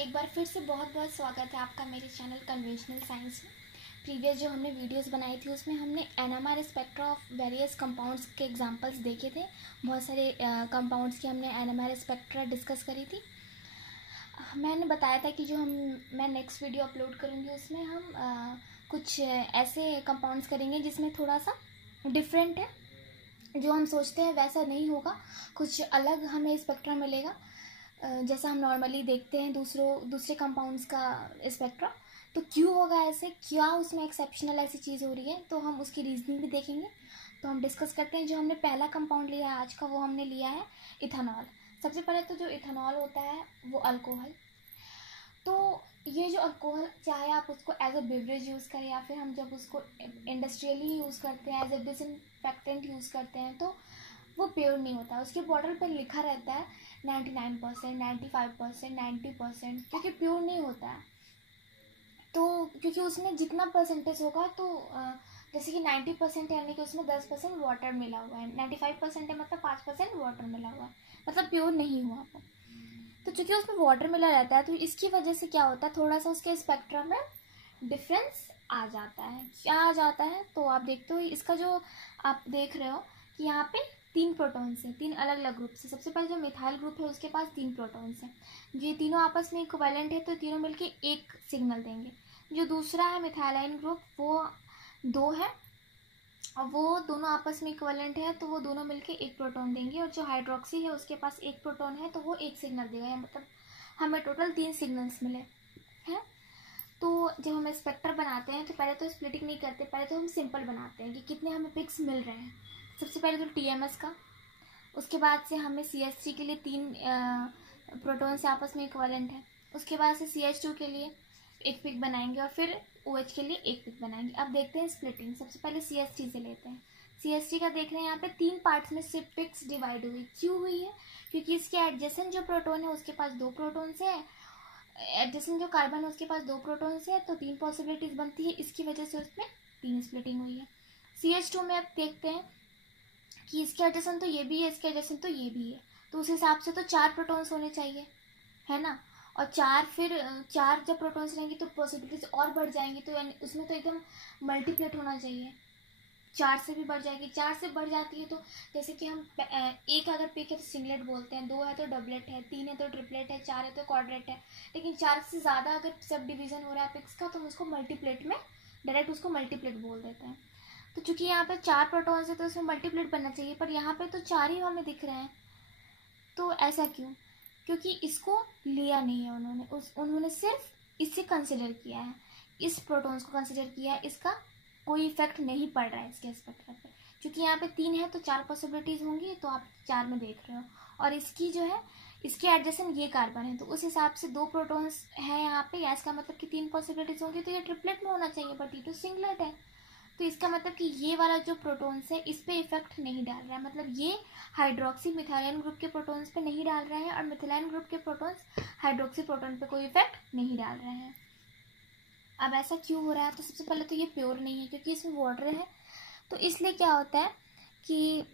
एक बार फिर से बहुत बहुत स्वागत है आपका मेरे चैनल कन्वेंशनल साइंस में। प्रीवियस जो हमने वीडियोस बनाई थी उसमें हमने NMR spectra of various compounds के एग्जांपल्स देखे थे। बहुत सारे कंपाउंड्स की हमने एनएमआर स्पेक्ट्रा डिस्कस करी थी। मैंने बताया था कि मैं नेक्स्ट वीडियो अपलोड करूँगी उसमें हम कुछ ऐसे कंपाउंड्स करेंगे जिसमें थोड़ा सा डिफरेंट है, जो हम सोचते हैं वैसा नहीं होगा, कुछ अलग हमें स्पेक्ट्रा मिलेगा जैसा हम नॉर्मली देखते हैं दूसरे कंपाउंड्स का स्पेक्ट्रा। तो क्यों होगा ऐसे, क्या उसमें एक्सेप्शनल ऐसी चीज़ हो रही है, तो हम उसकी रीजनिंग भी देखेंगे। तो हम डिस्कस करते हैं। जो हमने पहला कंपाउंड लिया है आज का, वो हमने लिया है इथेनॉल। सबसे पहले तो जो इथेनॉल होता है वो अल्कोहल। तो ये जो अल्कोहल, चाहे आप उसको एज अ बेवरेज यूज़ करें या फिर हम जब उसको इंडस्ट्रियली यूज़ करते हैं, एज अ डिसइंफेक्टेंट यूज़ करते हैं, तो वो प्योर नहीं होता है। उसके बॉटल पर लिखा रहता है 99%, 95%, 90%, क्योंकि प्योर नहीं होता है। तो क्योंकि उसमें जितना परसेंटेज होगा, तो जैसे कि 90% यानी कि उसमें 10% वाटर मिला हुआ है, 95% है मतलब 5% वाटर मिला हुआ है, मतलब प्योर नहीं हुआ वो। तो चूँकि उसमें वाटर मिला रहता है, तो इसकी वजह से क्या होता है, थोड़ा सा उसके स्पेक्ट्रम में डिफरेंस आ जाता है। क्या आ जाता है, तो आप देखते हो इसका जो आप देख रहे हो कि यहाँ पे 3 प्रोटॉन्स हैं, 3 अलग अलग ग्रुप से। सबसे पहले जो मिथाइल ग्रुप है उसके पास 3 प्रोटॉन्स हैं। ये तीनों आपस में इक्विवेलेंट है, तो तीनों मिलके एक सिग्नल देंगे। जो दूसरा है मिथाइलाइन ग्रुप, वो 2 है और वो दोनों आपस में इक्विवेलेंट है, तो वो दोनों मिलके एक प्रोटॉन देंगे। और जो हाइड्रोक्सी है उसके पास एक प्रोटॉन है, तो वो एक सिग्नल देगा। मतलब हमें टोटल 3 सिग्नल्स मिले हैं। तो जब हम स्पेक्टर बनाते हैं तो पहले तो स्प्लिटिंग नहीं करते, पहले तो हम सिंपल बनाते हैं कि कितने हमें पिक्स मिल रहे हैं। सबसे पहले तो टीएमएस का, उसके बाद से हमें CH3 के लिए 3 प्रोटॉन से आपस में इक्विवेलेंट है। उसके बाद से CH2 के लिए एक पिक बनाएंगे और फिर OH के लिए एक पिक बनाएंगे। अब देखते हैं स्प्लिटिंग। सबसे पहले CH3 से लेते हैं। CH3 का देख रहे हैं यहाँ पे 3 पार्ट्स में सिर्फ पिक्स डिवाइड हुई। क्यों हुई है, क्योंकि इसके एडजेसेंट जो प्रोटॉन है उसके पास 2 प्रोटॉन से है, एडजेसेंट जो कार्बन है उसके पास 2 प्रोटॉन से है, तो 3 पॉसिबिलिटीज बनती है। इसकी वजह से उसमें 3 स्प्लिटिंग हुई है। CH2 में अब देखते हैं कि इसके एडजेसेंट तो ये भी है, इसके एडजेसेंट तो ये भी है, तो उस हिसाब से तो 4 प्रोटॉन्स होने चाहिए, है ना। और 4 जब प्रोटॉन्स रहेंगे तो पॉसिबिलिटीज और बढ़ जाएंगी, तो यानी उसमें तो एकदम मल्टीप्लेट होना चाहिए। 4 से भी बढ़ जाएगी, 4 से बढ़ जाती है तो जैसे कि हम एक अगर पिक है तो सिंगलेट बोलते हैं, 2 है तो डबलेट है, 3 है तो ट्रिपलेट है, 4 है तो क्वाड्रेट है। लेकिन 4 से ज़्यादा अगर सब डिवीज़न हो रहा है पिक्स का, तो हम उसको मल्टीप्लेट में डायरेक्ट उसको मल्टीप्लेट बोल देते हैं। तो चूंकि यहाँ पे 4 प्रोटॉन्स है तो उसमें मल्टीप्लेट बनना चाहिए, पर यहाँ पे तो 4 ही हमें दिख रहे हैं। तो ऐसा क्यों, क्योंकि इसको लिया नहीं है उन्होंने सिर्फ इसे कंसिडर किया है, इस प्रोटॉन्स को कंसिडर किया है, इसका कोई इफेक्ट नहीं पड़ रहा है इसके स्पेक्ट्रम पे। क्योंकि यहाँ पे 3 है तो 4 पॉसिबिलिटीज़ होंगी, तो आप 4 में देख रहे हो। और इसकी जो है, इसके एडजेसेंट ये कार्बन है, तो उस हिसाब से 2 प्रोटॉन्स है यहाँ पे, या इसका मतलब कि 3 पॉसिबिलिटीज़ होंगी, तो ये ट्रिपलेट में होना चाहिए, बट ये तो सिंगलेट है। तो इसका मतलब कि ये वाला जो प्रोटॉन्स है इस पे इफेक्ट नहीं डाल रहा है, मतलब ये हाइड्रोक्सी मिथाइलाइन ग्रुप के प्रोटॉन्स पे नहीं डाल रहे हैं, और मिथाइलाइन ग्रुप के प्रोटॉन्स हाइड्रोक्सी प्रोटॉन पे कोई इफेक्ट नहीं डाल रहे हैं। अब ऐसा क्यों हो रहा है, तो सबसे पहले तो ये प्योर नहीं है, क्योंकि इसमें वाटर है। तो इसलिए क्या होता है कि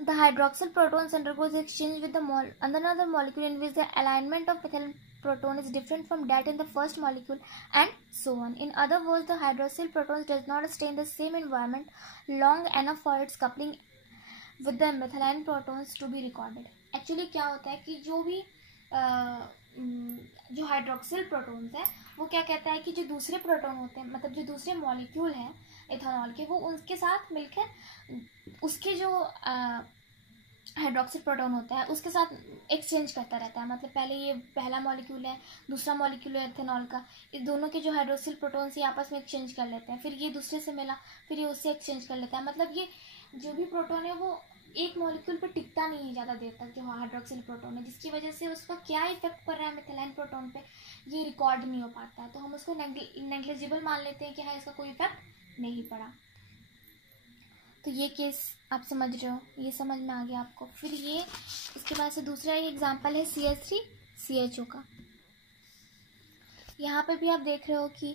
the hydroxyl protons undergoes exchange with another molecule in which the alignment of methyl proton is different from that in the first molecule, and so on. In other words, the hydroxyl protons does not stay in the same environment long enough for its coupling with the methylene protons to be recorded. Actually क्या होता है कि जो hydroxyl protons है वो क्या कहता है कि जो दूसरे प्रोटॉन होते हैं, मतलब जो दूसरे मॉलिक्यूल हैं इथेनॉल के, वो उनके साथ मिलकर उसके जो हाइड्रोक्सिल प्रोटॉन होता है उसके साथ एक्सचेंज करता रहता है। मतलब पहले ये पहला मॉलिक्यूल है, दूसरा मॉलिक्यूल है इथेनॉल का, इस दोनों के जो हाइड्रोक्सिल प्रोटॉन से आपस में एक्सचेंज कर लेते हैं। फिर ये दूसरे से मिला, फिर ये उससे एक्सचेंज कर लेता है। मतलब ये जो भी प्रोटॉन है वो एक मॉलिक्यूल पर टिकता नहीं है ज़्यादा देर तक, जो हाइड्रोक्सिल प्रोटॉन है, जिसकी वजह से उसका क्या इफेक्ट पड़ रहा है मिथाइलाइन प्रोटॉन पे ये रिकॉर्ड नहीं हो पाता है। तो हम उसको नेग्लिजिबल मान लेते हैं कि हाँ इसका कोई इफेक्ट नहीं पड़ा। तो ये केस आप समझ रहे हो, ये समझ में आ गया आपको। फिर ये इसके बाद से दूसरा एक एग्जांपल है CH3 CHO का। यहाँ पे भी आप देख रहे हो कि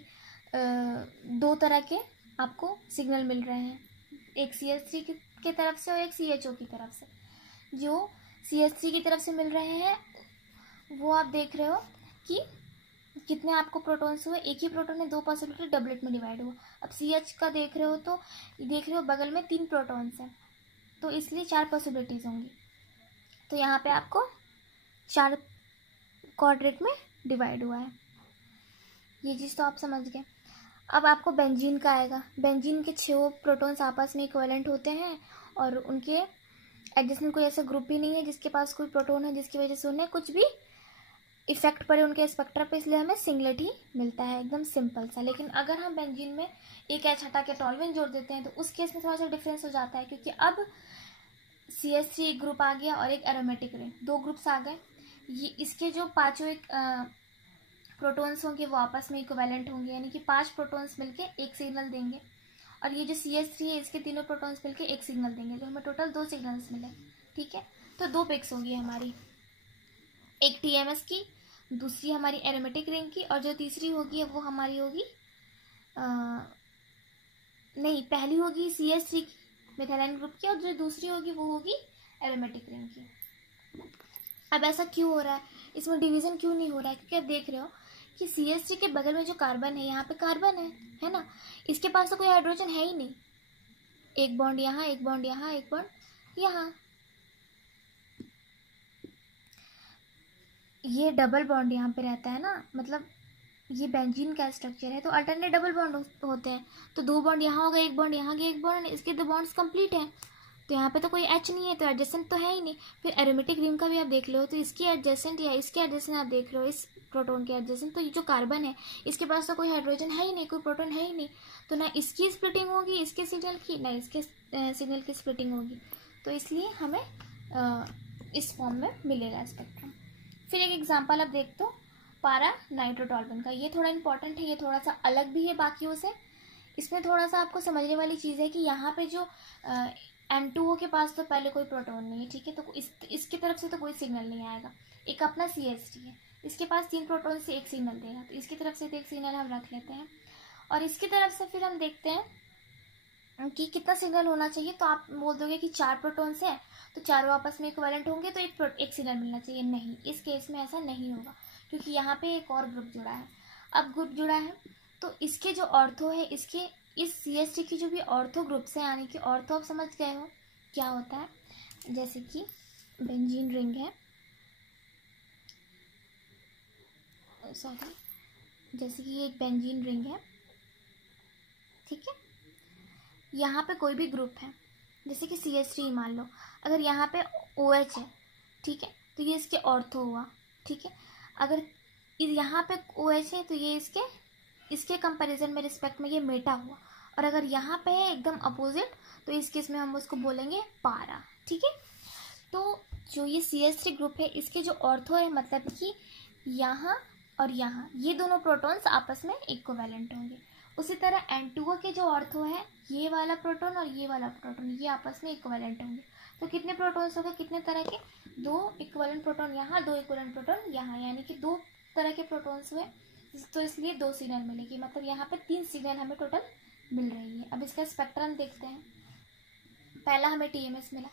2 तरह के आपको सिग्नल मिल रहे हैं। एक CH3 की तरफ से और एक CHO की तरफ से। जो CH3 की तरफ से मिल रहे हैं वो आप देख रहे हो कि कितने आपको प्रोटॉन्स हुए, एक ही प्रोटॉन है, 2 पॉसिबिलिटी डबलेट में डिवाइड हुआ। अब CH का देख रहे हो तो देख रहे हो बगल में 3 प्रोटॉन्स हैं, तो इसलिए 4 पॉसिबिलिटीज होंगी। तो यहाँ पे आपको 4 क्वाड्रेट में डिवाइड हुआ है। ये चीज़ तो आप समझ गए। अब आपको बेंजीन का आएगा। बेंजीन के 6 प्रोटॉन्स आपस में इक्विवेलेंट होते हैं और उनके एडजेसेंट कोई ऐसा ग्रुप भी नहीं है जिसके पास कोई प्रोटॉन है जिसकी वजह से उन्हें कुछ भी इफेक्ट पड़े उनके स्पेक्ट्रा पे, इसलिए हमें सिंगलेट ही मिलता है, एकदम सिंपल सा। लेकिन अगर हम बेंजीन में एक H हटा के टॉल्यूइन जोड़ देते हैं तो उस केस में थोड़ा सा डिफरेंस हो जाता है, क्योंकि अब CH3 एक ग्रुप आ गया और एक एरोमेटिक रिंग, 2 ग्रुप्स आ गए। ये इसके जो 5 एक प्रोटॉन्स होंगे वो आपस में इक्विवेलेंट होंगे, यानी कि 5 प्रोटॉन्स मिलके एक सिग्नल देंगे, और ये जो CH3 है इसके तीनों प्रोटॉन्स मिलके एक सिग्नल देंगे, तो हमें टोटल 2 सिग्नल्स मिले। ठीक है, तो 2 पिक्स होगी हमारी, एक TMS की, दूसरी हमारी एरोमेटिक रिंग की, और जो तीसरी होगी वो हमारी होगी नहीं, पहली होगी CH3 की मिथाइलाइन ग्रुप की, और जो दूसरी होगी वो होगी एरोमेटिक रिंग की। अब ऐसा क्यों हो रहा है, इसमें डिवीजन क्यों नहीं हो रहा है? क्योंकि आप देख रहे हो कि CH3 के बगल में जो कार्बन है, यहाँ पे कार्बन है ना, इसके पास तो कोई हाइड्रोजन है ही नहीं। एक बॉन्ड यहाँ, एक बॉन्ड यहाँ, एक बॉन्ड यहाँ, ये डबल बॉन्ड यहाँ पे रहता है ना, मतलब ये बेंजीन का स्ट्रक्चर है, तो अल्टरनेट डबल बॉन्ड होते हैं। तो 2 बॉन्ड यहाँ हो गए, एक बॉन्ड यहाँ गया, एक बॉन्ड, इसके 2 बॉन्ड्स कंप्लीट हैं। तो यहाँ पे तो कोई H नहीं है, तो एडजेसेंट तो है ही नहीं। फिर एरोमेटिक रिंग का भी आप देख लो, तो इसकी एडजेसेंट या इसके एडजेसेंट आप देख रहे हो, इस प्रोटॉन के एडजेसेंट, तो ये जो कार्बन है इसके पास तो कोई हाइड्रोजन है ही नहीं, कोई प्रोटॉन है ही नहीं, तो ना इसकी स्प्लिटिंग होगी इसके सिग्नल की, ना इसके सिग्नल की स्प्लिटिंग होगी, तो इसलिए हमें इस फॉर्म में मिलेगा स्पेक्ट्रम। फिर एक एग्जाम्पल आप देख दो पारा नाइट्रोटॉल्यूइन का, ये थोड़ा इंपॉर्टेंट है, ये थोड़ा सा अलग भी है बाकियों से। इसमें थोड़ा सा आपको समझने वाली चीज़ है कि यहाँ पे जो N2O के पास तो पहले कोई प्रोटॉन नहीं है, ठीक है, तो इसकी तरफ से तो कोई सिग्नल नहीं आएगा। एक अपना CH3 है, इसके पास 3 प्रोटॉन से एक सिग्नल देगा, तो इसकी तरफ से तो एक सिग्नल हम रख लेते हैं, और इसकी तरफ से फिर हम देखते हैं कि कितना सिग्नल होना चाहिए। तो आप बोल दोगे कि 4 प्रोटॉन्स है तो चारों आपस में इक्विवेलेंट होंगे तो एक सिग्नल मिलना चाहिए। नहीं, इस केस में ऐसा नहीं होगा, क्योंकि यहाँ पे एक और ग्रुप जुड़ा है। अब ग्रुप जुड़ा है तो इसके जो ऑर्थो है, इसके इस CH3 की जो भी ऑर्थो ग्रुप्स है, यानी कि ऑर्थो आप समझ गए हो क्या होता है, जैसे कि बेंजीन रिंग है, सॉरी, जैसे कि ये एक बेंजीन रिंग है, ठीक है, यहाँ पे कोई भी ग्रुप है, जैसे कि CH3 मान लो, अगर यहाँ पे OH है, ठीक है, तो ये इसके ऑर्थो हुआ, ठीक है। अगर यहाँ पे OH है तो ये इसके कंपैरिजन में रिस्पेक्ट में ये मेटा हुआ, और अगर यहाँ पे है एकदम अपोजिट तो इस केस में हम उसको बोलेंगे पारा, ठीक है। तो जो ये CH3 ग्रुप है इसके जो ऑर्थो है, मतलब कि यहाँ और यहाँ ये दोनों प्रोटॉन्स आपस में इक्विवेलेंट होंगे। उसी तरह N2O के जो ऑर्थो है, ये वाला प्रोटॉन और ये वाला प्रोटॉन, ये आपस में इक्विवेलेंट होंगे। तो कितने प्रोटॉन्स हो गए, कितने तरह के, 2 इक्विवेलेंट प्रोटॉन यहाँ, 2 इक्विवेलेंट प्रोटॉन यहाँ, यानी कि 2 तरह के प्रोटॉन्स हुए, तो इसलिए 2 सिग्नल मिलेगी, मतलब यहाँ पे 3 सिग्नल हमें टोटल मिल रही है। अब इसका स्पेक्ट्रम देखते हैं। पहला हमें TMS मिला,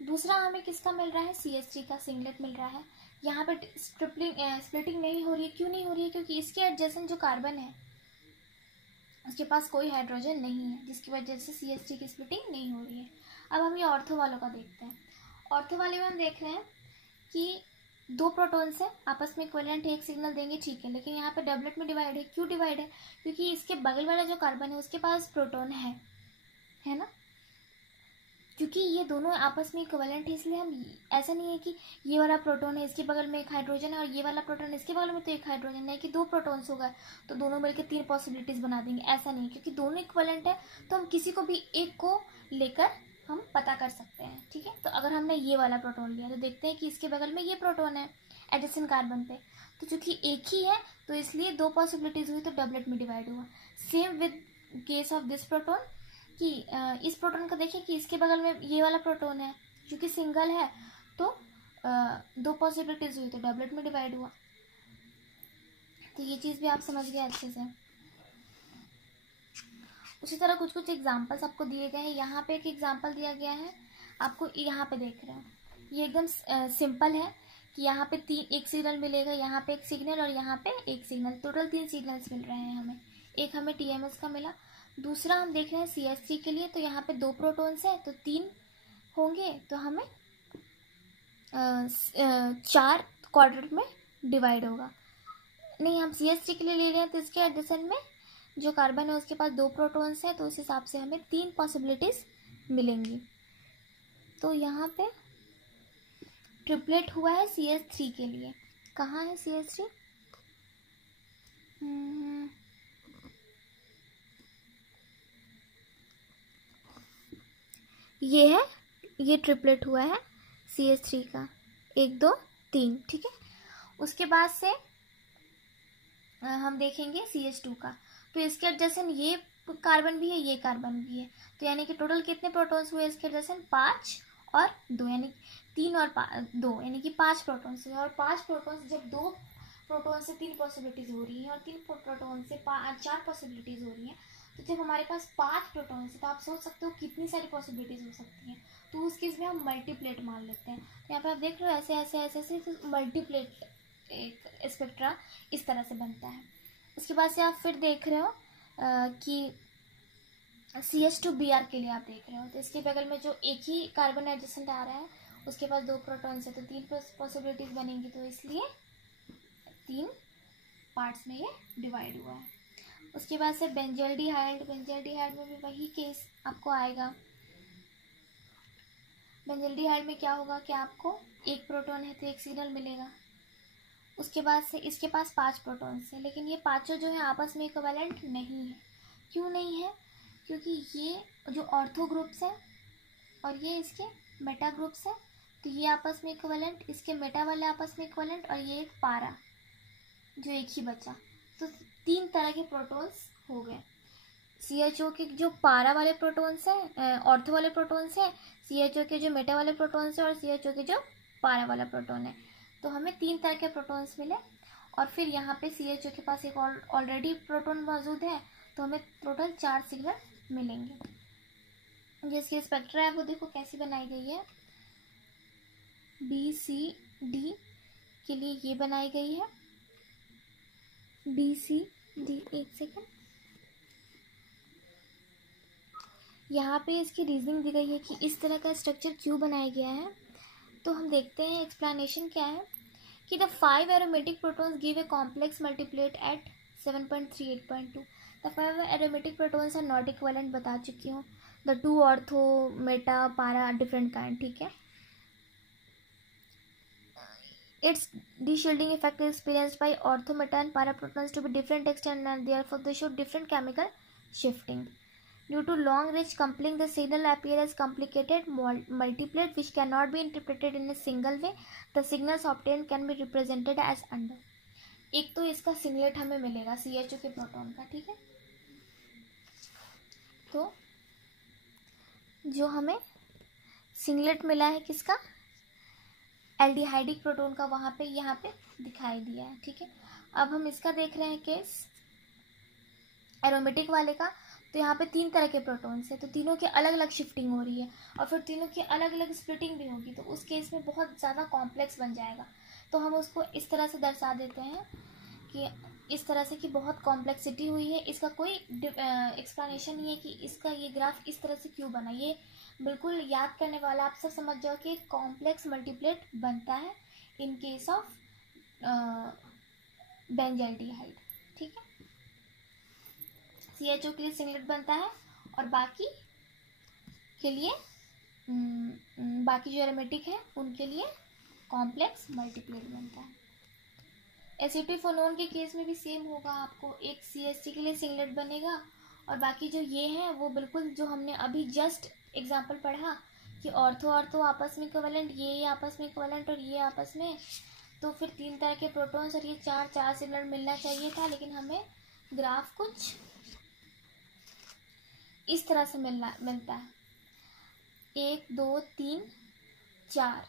दूसरा हमें किसका मिल रहा है, CH3 का सिंगलेट मिल रहा है। यहाँ पे स्प्लिटिंग नहीं हो रही है, क्यों नहीं हो रही है, क्योंकि इसके एडजेसेंट जो कार्बन है उसके पास कोई हाइड्रोजन नहीं है, जिसकी वजह से CH3 की स्प्लिटिंग नहीं हो रही है। अब हम ये ऑर्थो वालों का देखते हैं। ऑर्थो वाले में हम देख रहे हैं कि 2 प्रोटॉन्स है आपस में इक्विवेलेंट है, एक सिग्नल देंगे, ठीक है, लेकिन यहाँ पे डबलेट में डिवाइड है। क्यों डिवाइड है, क्योंकि इसके बगल वाला जो कार्बन है उसके पास प्रोटॉन है ना, क्योंकि ये दोनों आपस में इक्विवेलेंट है, इसलिए हम ऐसा नहीं है कि ये वाला प्रोटॉन है इसके बगल में एक हाइड्रोजन है और ये वाला प्रोटॉन इसके बगल में तो एक हाइड्रोजन, नहीं कि 2 प्रोटॉन्स होगा तो दोनों मिलकर 3 पॉसिबिलिटीज बना देंगे, ऐसा नहीं, क्योंकि दोनों इक्विवेलेंट है तो हम किसी को भी एक को लेकर हम पता कर सकते हैं, ठीक है। तो अगर हमने ये वाला प्रोटॉन लिया तो देखते हैं कि इसके बगल में ये प्रोटॉन है एडजेसेंट कार्बन पे, तो चूंकि एक ही है तो इसलिए 2 पॉसिबिलिटीज हुई तो डबलेट में डिवाइड हुआ। Same with case of this proton, कि इस प्रोटॉन को देखिए कि इसके बगल में ये वाला प्रोटॉन है, क्योंकि सिंगल है तो 2 पॉसिबिलिटीज हुई तो डबलेट में डिवाइड हुआ। तो ये चीज़ भी आप समझ गए अच्छे से। उसी तरह कुछ कुछ एग्जांपल्स आपको दिए गए हैं। यहाँ पे एक एग्जांपल दिया गया है आपको, यहाँ पे देख रहे हो, ये एकदम सिंपल है कि यहाँ पे एक सिग्नल मिलेगा, यहाँ पे एक सिग्नल और यहाँ पे एक सिग्नल, टोटल 3 सिग्नल्स मिल रहे हैं हमें। एक हमें TMS का मिला, दूसरा हम देख रहे हैं CH3 के लिए, तो यहाँ पे 2 प्रोटॉन्स है तो 3 होंगे, तो हमें 4 क्वाड्रेंट में डिवाइड होगा। नहीं, हम CH3 के लिए ले रहे हैं तो इसके एडिशन में जो कार्बन है उसके पास 2 प्रोटॉन्स है, तो उस हिसाब से हमें 3 पॉसिबिलिटीज मिलेंगी। तो यहाँ पे ट्रिपलेट हुआ है CH3 के लिए। कहाँ है CH3? ये है, ये ट्रिपलेट हुआ है CH3 का, 1 2 3, ठीक है। उसके बाद से हम देखेंगे CH2 का, तो इसके एडजेसेंट ये कार्बन भी है, ये कार्बन भी है, तो यानी कि टोटल कितने प्रोटॉन्स हुए इसके एडजेसेंट? 5 और 2, यानी 3 और 2, यानी कि 5 प्रोटॉन्स हुए। और 5 प्रोटॉन्स, जब 2 प्रोटॉन से 3 पॉसिबिलिटीज हो रही हैं और 3 प्रोटॉन से 4 पॉसिबिलिटीज हो रही हैं, तो जब हमारे पास 5 प्रोटॉन्स है तो आप सोच सकते हो कितनी सारी पॉसिबिलिटीज हो सकती हैं। तो उस केस में हम मल्टीप्लेट मान लेते हैं। तो यहाँ पे आप देख रहे हो ऐसे ऐसे ऐसे ऐसे, तो मल्टीप्लेट एक स्पेक्ट्रा इस तरह से बनता है। उसके बाद से आप फिर देख रहे हो कि CH2Br के लिए आप देख रहे हो, तो इसके बगल में जो एक ही कार्बन एडजेसेंट आ रहा है उसके पास 2 प्रोटॉन्स है, तो 3 पॉसिबिलिटीज बनेंगी, तो इसलिए 3 पार्ट्स में ये डिवाइड हुआ है। उसके बाद से बेंजल्डिहाइड में भी वही केस आपको आएगा। बेंजल्डिहाइड में क्या होगा कि आपको 1 प्रोटॉन है तो 1 सिग्नल मिलेगा। उसके बाद से इसके पास 5 प्रोटॉन्स है, लेकिन ये पांचों जो है आपस में इक्विवेलेंट नहीं है। क्यों नहीं है? क्योंकि ये जो ऑर्थो ग्रुप्स है और ये इसके मेटा ग्रुप्स है, तो ये आपस में इक्विवेलेंट, इसके मेटा वाले आपस में इक्विवेलेंट, और ये एक पारा जो एक ही बचा, तो 3 तरह के प्रोटॉन्स हो गए। CHO के जो पारा वाले प्रोटॉन्स हैं, ऑर्थो वाले प्रोटॉन्स हैं, CHO के जो मेटा वाले प्रोटॉन्स हैं, और CHO के जो पारा वाला प्रोटॉन है, तो हमें 3 तरह के प्रोटॉन्स मिले। और फिर यहाँ पे CHO के पास एक ऑलरेडी प्रोटॉन मौजूद है, तो हमें टोटल 4 सिग्नल मिलेंगे। जिसकी स्पेक्ट्रा है वो देखो कैसी बनाई गई है, BCD के लिए ये बनाई गई है, BCD, एक सेकेंड, यहाँ पे इसकी रीजनिंग दी गई है कि इस तरह का स्ट्रक्चर क्यों बनाया गया है। तो हम देखते हैं एक्सप्लेनेशन क्या है कि the 5 aromatic protons give a complex multiplet at 7.38.2। The 5 aromatic protons are not equivalent, बता चुकी हूँ। The 2 ortho, meta, para, different kind, ठीक है। Its de-shielding effect is experienced by ortho, meta and para protons to be different extent, and therefore they show different chemical shifting. Due to long range coupling, the signal appears as complicated multiplet which cannot be interpreted in a single way. The signals obtained can be represented as under. एक तो इसका singlet हमें मिलेगा CHO के proton का, ठीक है। तो जो हमें सिंगलेट मिला है किसका? एल्डिहाइडिक प्रोटॉन का, वहाँ पे यहाँ पे दिखाई दिया है, ठीक है। अब हम इसका देख रहे हैं केस एरोमेटिक वाले का, तो यहाँ पे 3 तरह के प्रोटॉन्स है, तो तीनों की अलग अलग शिफ्टिंग हो रही है और फिर तीनों की अलग अलग स्प्लिटिंग भी होगी, तो उस केस में बहुत ज़्यादा कॉम्प्लेक्स बन जाएगा। तो हम उसको इस तरह से दर्शा देते हैं कि इस तरह से कि बहुत कॉम्प्लेक्सिटी हुई है। इसका कोई एक्सप्लेनेशन नहीं है कि इसका ये ग्राफ इस तरह से क्यों बना। ये बिल्कुल याद करने वाला, आप सब समझ जाओ कि कॉम्प्लेक्स मल्टीप्लेट बनता है इन केस ऑफ बेंजल्डिहाइड, ठीक है। CHO के लिए सिंगलेट बनता है और बाकी के लिए बाकी जो एरोमेटिक है उनके लिए कॉम्प्लेक्स मल्टीप्लेट बनता है। एसिटिफोनोन के केस में भी सेम होगा, आपको एक CH3 के लिए सिंगलेट बनेगा और बाकी जो ये हैं वो बिल्कुल जो हमने अभी जस्ट एग्जाम्पल पढ़ा कि ऑर्थो ऑर्थो आपस में इक्विवेलेंट, ये आपस में इक्विवेलेंट और ये आपस में, तो फिर 3 तरह के प्रोटॉन्स और ये 4 सिग्नल मिलना चाहिए था, लेकिन हमें ग्राफ कुछ इस तरह से मिलता है 1 2 3 4,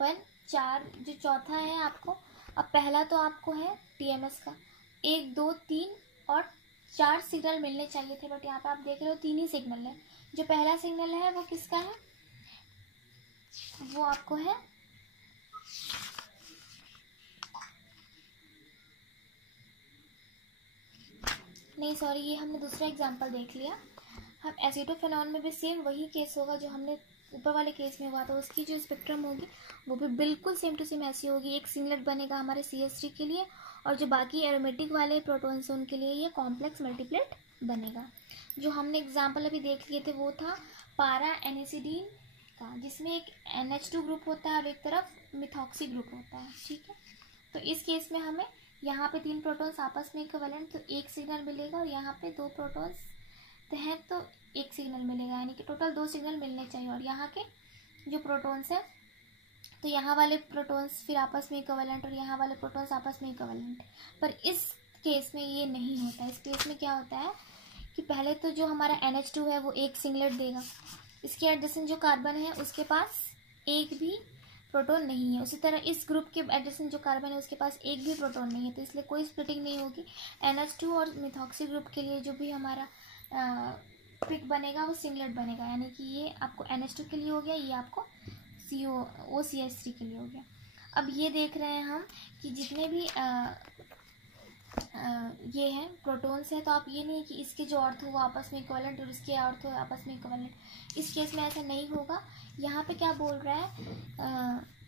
पर 4 जो चौथा है आपको, अब पहला तो आपको है TMS का 1 2 3 और 4 सिग्नल मिलने चाहिए थे, बट यहाँ पे आप देख रहे हो 3 ही सिग्नल है। जो पहला सिग्नल है वो किसका है, वो आपको है नहीं सॉरी, ये हमने दूसरा एग्जांपल देख लिया। हम एसिटोफेनॉन में भी सेम वही केस होगा जो हमने ऊपर वाले केस में हुआ था। उसकी जो स्पेक्ट्रम होगी वो भी बिल्कुल सेम टू सेम ऐसी होगी। एक सिंगलेट बनेगा हमारे CH3 के लिए, और जो बाकी एरोमेटिक वाले प्रोटॉन्स हैं उनके लिए ये कॉम्प्लेक्स मल्टीप्लेट बनेगा। जो हमने एग्जाम्पल अभी देख लिए थे वो था पारा एनिसिडीन का, जिसमें एक NH2 ग्रुप होता है और एक तरफ मिथॉक्सी ग्रुप होता है, ठीक है। तो इस केस में हमें यहाँ पे 3 प्रोटॉन्स आपस में इक्विवेलेंट, तो एक सिग्नल मिलेगा, और यहाँ पे 2 प्रोटॉन्स हैं तो एक सिग्नल मिलेगा, यानी कि टोटल 2 सिग्नल मिलने चाहिए। और यहाँ के जो प्रोटॉन्स हैं तो यहाँ वाले प्रोटॉन्स फिर आपस में इक्विवेलेंट और यहाँ वाले प्रोटॉन्स आपस में इक्विवेलेंट। पर इस केस में ये नहीं होता। इस केस में क्या होता है कि पहले तो जो हमारा NH2 है वो एक सिंगलेट देगा, इसके एडजेसेंट जो कार्बन है उसके पास एक भी प्रोटॉन नहीं है। उसी तरह इस ग्रुप के एडजेसेंट जो कार्बन है उसके पास एक भी प्रोटॉन नहीं है, तो इसलिए कोई स्प्लिटिंग नहीं होगी। NH2 और मिथॉक्सी ग्रुप के लिए जो भी हमारा पिक बनेगा वो सिंगलेट बनेगा, यानी कि ये आपको NH2 के लिए हो गया, ये आपको OCH3 के लिए हो गया। अब ये देख रहे हैं हम कि जितने भी ये हैं प्रोटॉन्स हैं, तो आप ये नहीं कि इसके जो अर्थ हो वो आपस में इक्विवेलेंट और इसके अर्थ हो आपस में इक्विवेलेंट। इस केस में ऐसा नहीं होगा। यहाँ पे क्या बोल रहा है,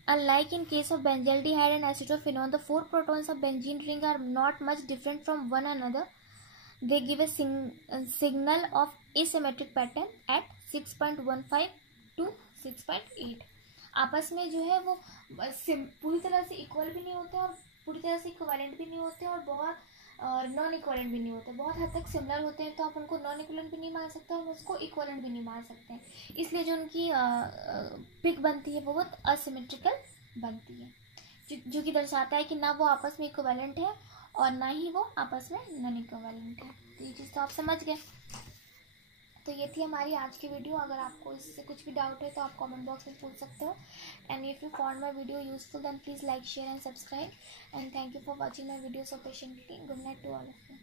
unlike in case of benzaldehyde and acetophenone, the 4 protons of benzene ring are not much different from one another. They give a signal of asymmetric pattern at 6.15 to 6.8। आपस में जो है वो पूरी तरह से इक्वल भी नहीं होते और पूरी तरह से इक्विवेलेंट भी नहीं होते और बहुत नॉन इक्विवेलेंट भी नहीं होते, बहुत हद तक सिमिलर होते हैं। तो आप उनको नॉन इक्विवेलेंट भी नहीं मान सकते और उसको इक्विवेलेंट भी नहीं मान सकते हैं, इसलिए जो उनकी पिक बनती है वो बहुत असिमेट्रिकल बनती है, जो कि दर्शाता है कि ना वो आपस में इक्विवेलेंट है और ना ही वो आपस में नॉन इक्विवेलेंट है। तो ये चीज़ तो आप समझ गए। तो ये थी हमारी आज की वीडियो। अगर आपको इससे कुछ भी डाउट है तो आप कमेंट बॉक्स में पूछ सकते हो। And if you found my video useful then please like, share and subscribe. And thank you for watching my video so patiently. Good night to all of you.